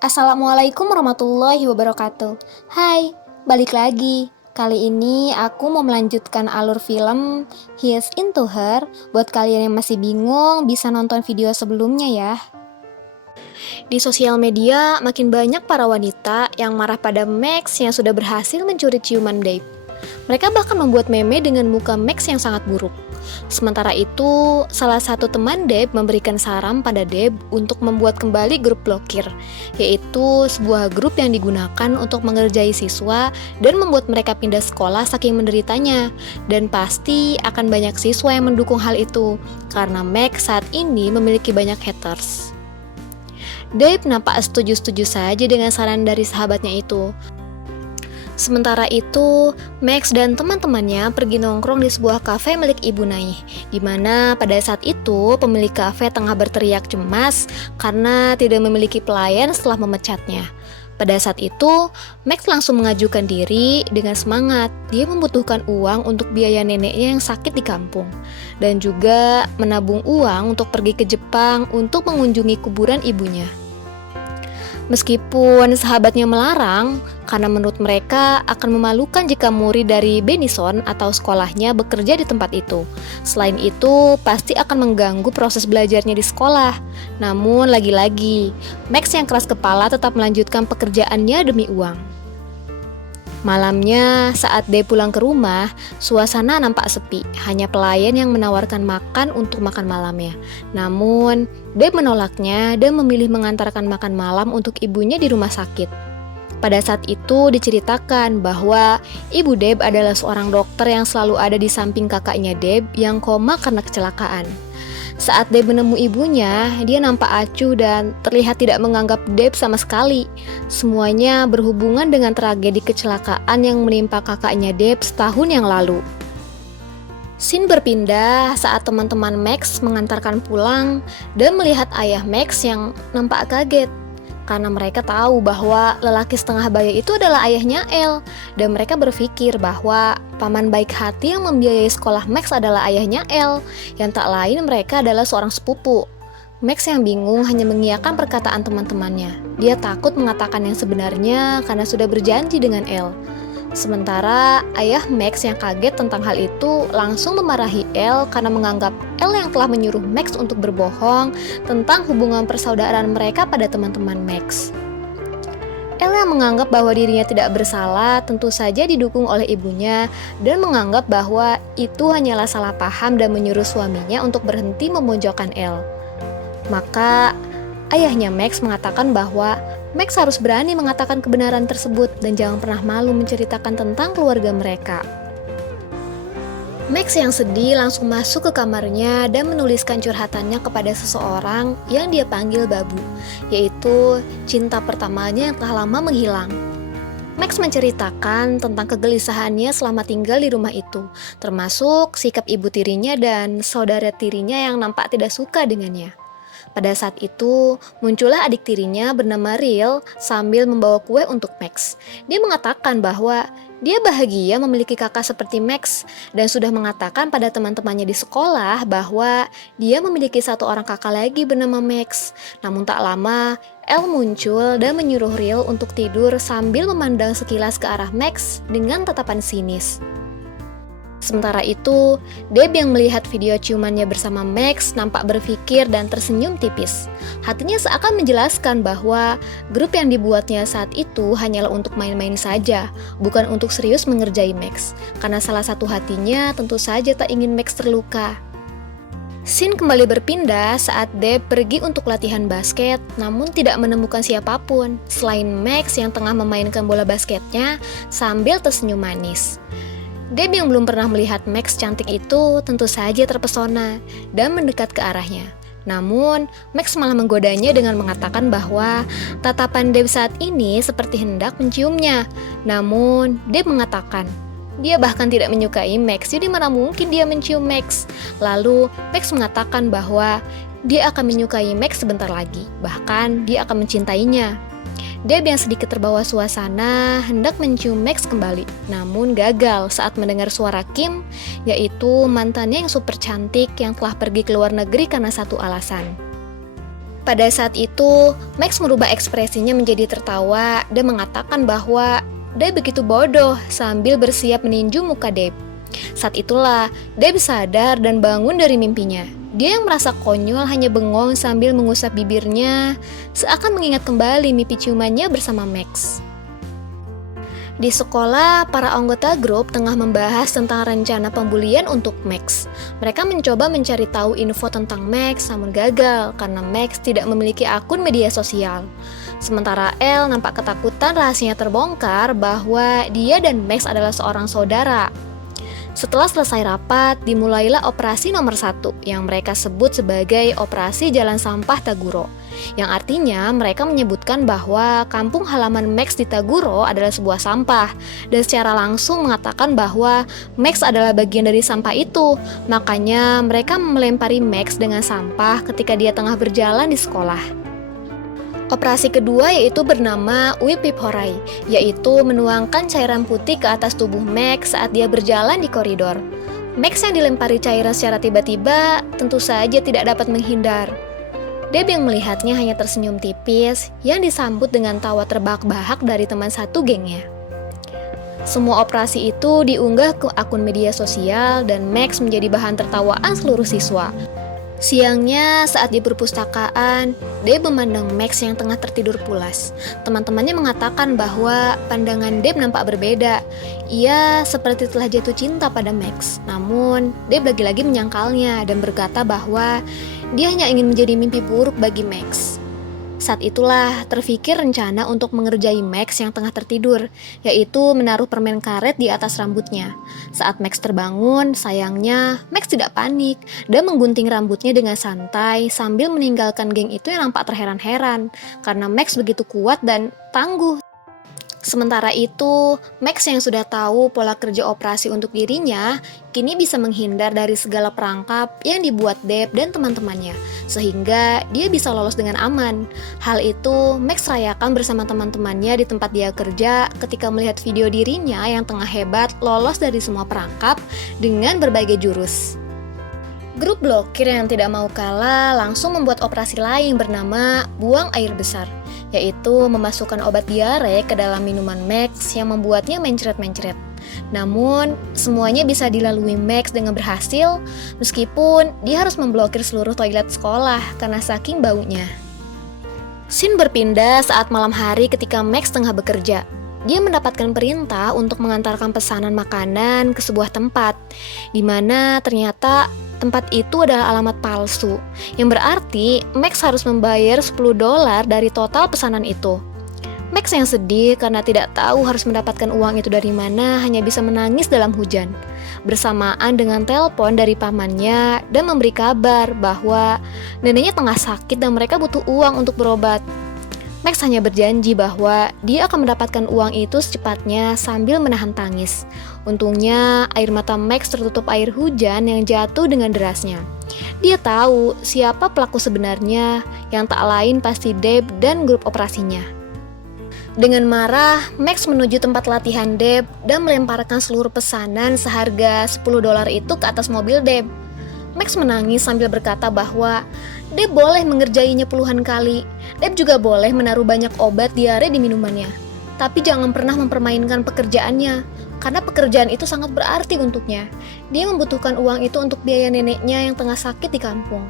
Assalamualaikum warahmatullahi wabarakatuh. Hai, balik lagi. Kali ini aku mau melanjutkan alur film He Is Into Her. Buat kalian yang masih bingung, bisa nonton video sebelumnya ya. Di sosial media, makin banyak para wanita yang marah pada Max yang sudah berhasil mencuri ciuman Dave. Mereka bahkan membuat meme dengan muka Max yang sangat buruk. Sementara itu, salah satu teman Deb memberikan saran pada Deb untuk membuat kembali grup blokir, yaitu sebuah grup yang digunakan untuk mengerjai siswa dan membuat mereka pindah sekolah saking menderitanya. Dan pasti akan banyak siswa yang mendukung hal itu, karena Max saat ini memiliki banyak haters. Deb nampak setuju-setuju saja dengan saran dari sahabatnya itu. Sementara itu, Max dan teman-temannya pergi nongkrong di sebuah kafe milik Ibu Naih, di mana pada saat itu pemilik kafe tengah berteriak cemas karena tidak memiliki pelayan setelah memecatnya. Pada saat itu, Max langsung mengajukan diri dengan semangat. Dia membutuhkan uang untuk biaya neneknya yang sakit di kampung, dan juga menabung uang untuk pergi ke Jepang untuk mengunjungi kuburan ibunya. Meskipun sahabatnya melarang, karena menurut mereka akan memalukan jika murid dari Benison atau sekolahnya bekerja di tempat itu. Selain itu, pasti akan mengganggu proses belajarnya di sekolah. Namun, lagi-lagi, Max yang keras kepala tetap melanjutkan pekerjaannya demi uang. Malamnya, saat Dave pulang ke rumah, suasana nampak sepi. Hanya pelayan yang menawarkan makan untuk makan malamnya. Namun, Dave menolaknya dan memilih mengantarkan makan malam untuk ibunya di rumah sakit. Pada saat itu diceritakan bahwa ibu Dave adalah seorang dokter yang selalu ada di samping kakaknya Dave yang koma karena kecelakaan. Saat Dave menemui ibunya, dia nampak acuh dan terlihat tidak menganggap Dave sama sekali. Semuanya berhubungan dengan tragedi kecelakaan yang menimpa kakaknya Dave setahun yang lalu. Scene berpindah saat teman-teman Max mengantarkan pulang dan melihat ayah Max yang nampak kaget. Karena mereka tahu bahwa lelaki setengah baya itu adalah ayahnya El, dan mereka berpikir bahwa paman baik hati yang membiayai sekolah Max adalah ayahnya El, yang tak lain mereka adalah seorang sepupu. Max yang bingung hanya mengiyakan perkataan teman-temannya. Dia takut mengatakan yang sebenarnya karena sudah berjanji dengan El. Sementara ayah Max yang kaget tentang hal itu langsung memarahi El karena menganggap El yang telah menyuruh Max untuk berbohong tentang hubungan persaudaraan mereka pada teman-teman Max. El yang menganggap bahwa dirinya tidak bersalah tentu saja didukung oleh ibunya dan menganggap bahwa itu hanyalah salah paham dan menyuruh suaminya untuk berhenti memojokkan El. Maka ayahnya Max mengatakan bahwa Max harus berani mengatakan kebenaran tersebut dan jangan pernah malu menceritakan tentang keluarga mereka. Max yang sedih langsung masuk ke kamarnya dan menuliskan curhatannya kepada seseorang yang dia panggil Babu, yaitu cinta pertamanya yang telah lama menghilang. Max menceritakan tentang kegelisahannya selama tinggal di rumah itu, termasuk sikap ibu tirinya dan saudara tirinya yang nampak tidak suka dengannya. Pada saat itu, muncullah adik tirinya bernama Ril sambil membawa kue untuk Max. Dia mengatakan bahwa dia bahagia memiliki kakak seperti Max dan sudah mengatakan pada teman-temannya di sekolah bahwa dia memiliki satu orang kakak lagi bernama Max. Namun tak lama, El muncul dan menyuruh Ril untuk tidur sambil memandang sekilas ke arah Max dengan tatapan sinis. Sementara itu, Deb yang melihat video ciumannya bersama Max nampak berpikir dan tersenyum tipis. Hatinya seakan menjelaskan bahwa grup yang dibuatnya saat itu hanyalah untuk main-main saja, bukan untuk serius mengerjai Max. Karena salah satu hatinya tentu saja tak ingin Max terluka. Scene kembali berpindah saat Deb pergi untuk latihan basket, namun tidak menemukan siapapun selain Max yang tengah memainkan bola basketnya sambil tersenyum manis. Deb yang belum pernah melihat Max cantik itu tentu saja terpesona dan mendekat ke arahnya. Namun, Max malah menggodanya dengan mengatakan bahwa tatapan Deb saat ini seperti hendak menciumnya. Namun, Deb mengatakan, dia bahkan tidak menyukai Max, jadi mana mungkin dia mencium Max. Lalu, Max mengatakan bahwa dia akan menyukai Max sebentar lagi, bahkan dia akan mencintainya. Deb yang sedikit terbawa suasana hendak mencium Max kembali, namun gagal saat mendengar suara Kim, yaitu mantannya yang super cantik yang telah pergi ke luar negeri karena satu alasan. Pada saat itu, Max merubah ekspresinya menjadi tertawa dan mengatakan bahwa Deb begitu bodoh sambil bersiap meninju muka Deb. Saat itulah, Deb sadar dan bangun dari mimpinya. Dia yang merasa konyol hanya bengong sambil mengusap bibirnya, seakan mengingat kembali mimpi ciumannya bersama Max. Di sekolah, para anggota grup tengah membahas tentang rencana pembulian untuk Max. Mereka mencoba mencari tahu info tentang Max, namun gagal karena Max tidak memiliki akun media sosial. Sementara Elle nampak ketakutan rahasianya terbongkar bahwa dia dan Max adalah seorang saudara. Setelah selesai rapat, dimulailah operasi nomor 1 yang mereka sebut sebagai Operasi Jalan Sampah Taguro. Yang artinya mereka menyebutkan bahwa kampung halaman Max di Taguro adalah sebuah sampah dan secara langsung mengatakan bahwa Max adalah bagian dari sampah itu. Makanya mereka melempari Max dengan sampah ketika dia tengah berjalan di sekolah. Operasi kedua yaitu bernama Whip Whip Horai, yaitu menuangkan cairan putih ke atas tubuh Max saat dia berjalan di koridor. Max yang dilempari cairan secara tiba-tiba tentu saja tidak dapat menghindar. Deb yang melihatnya hanya tersenyum tipis yang disambut dengan tawa terbahak-bahak dari teman satu gengnya. Semua operasi itu diunggah ke akun media sosial dan Max menjadi bahan tertawaan seluruh siswa. Siangnya, saat di perpustakaan, Deb memandang Max yang tengah tertidur pulas. Teman-temannya mengatakan bahwa pandangan Deb nampak berbeda. Ia seperti telah jatuh cinta pada Max. Namun, Deb lagi-lagi menyangkalnya dan berkata bahwa dia hanya ingin menjadi mimpi buruk bagi Max. Saat itulah terfikir rencana untuk mengerjai Max yang tengah tertidur, yaitu menaruh permen karet di atas rambutnya. Saat Max terbangun, sayangnya Max tidak panik dan menggunting rambutnya dengan santai sambil meninggalkan geng itu yang nampak terheran-heran karena Max begitu kuat dan tangguh. Sementara itu, Max yang sudah tahu pola kerja operasi untuk dirinya, kini bisa menghindar dari segala perangkap yang dibuat Deb dan teman-temannya, sehingga dia bisa lolos dengan aman. Hal itu, Max rayakan bersama teman-temannya di tempat dia kerja ketika melihat video dirinya yang tengah hebat lolos dari semua perangkap dengan berbagai jurus. Grup blokir yang tidak mau kalah langsung membuat operasi lain bernama buang air besar, yaitu memasukkan obat diare ke dalam minuman Max yang membuatnya mencret-mencret. Namun, semuanya bisa dilalui Max dengan berhasil, meskipun dia harus memblokir seluruh toilet sekolah karena saking baunya. Scene berpindah saat malam hari ketika Max tengah bekerja. Dia mendapatkan perintah untuk mengantarkan pesanan makanan ke sebuah tempat, di mana ternyata tempat itu adalah alamat palsu, yang berarti Max harus membayar $10 dari total pesanan itu. Max yang sedih karena tidak tahu harus mendapatkan uang itu dari mana hanya bisa menangis dalam hujan, bersamaan dengan telepon dari pamannya dan memberi kabar bahwa neneknya tengah sakit dan mereka butuh uang untuk berobat. Max hanya berjanji bahwa dia akan mendapatkan uang itu secepatnya sambil menahan tangis. Untungnya, air mata Max tertutup air hujan yang jatuh dengan derasnya. Dia tahu siapa pelaku sebenarnya, yang tak lain pasti Deb dan grup operasinya. Dengan marah, Max menuju tempat latihan Deb dan melemparkan seluruh pesanan seharga $10 itu ke atas mobil Deb. Max menangis sambil berkata bahwa Deb boleh mengerjainya puluhan kali. Deb juga boleh menaruh banyak obat diare di minumannya. Tapi jangan pernah mempermainkan pekerjaannya, karena pekerjaan itu sangat berarti untuknya. Dia membutuhkan uang itu untuk biaya neneknya yang tengah sakit di kampung.